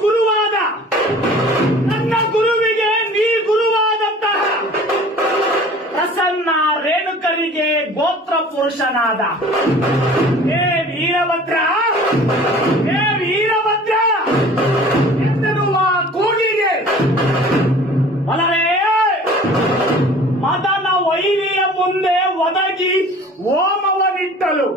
ಗುರುವಾದ ನನ್ನ ಗುರುವಿಗೆ ನೀ ಗುರುವಾದಂತಹ ಪ್ರಸನ್ನ ರೇಣುಕರಿಗೆ ಗೋತ್ರ ಪುರುಷನಾದ ಹೇ ವೀರಭದ್ರ, ಹೇ ವೀರಭದ್ರ ಎನ್ನುವ ಕೂಗಿಗೆ ಅಲರೇ ಮದನ ವೈರಿಯ ಮುಂದೆ ಒದಗಿ ಹೋಮವನಿಟ್ಟಲು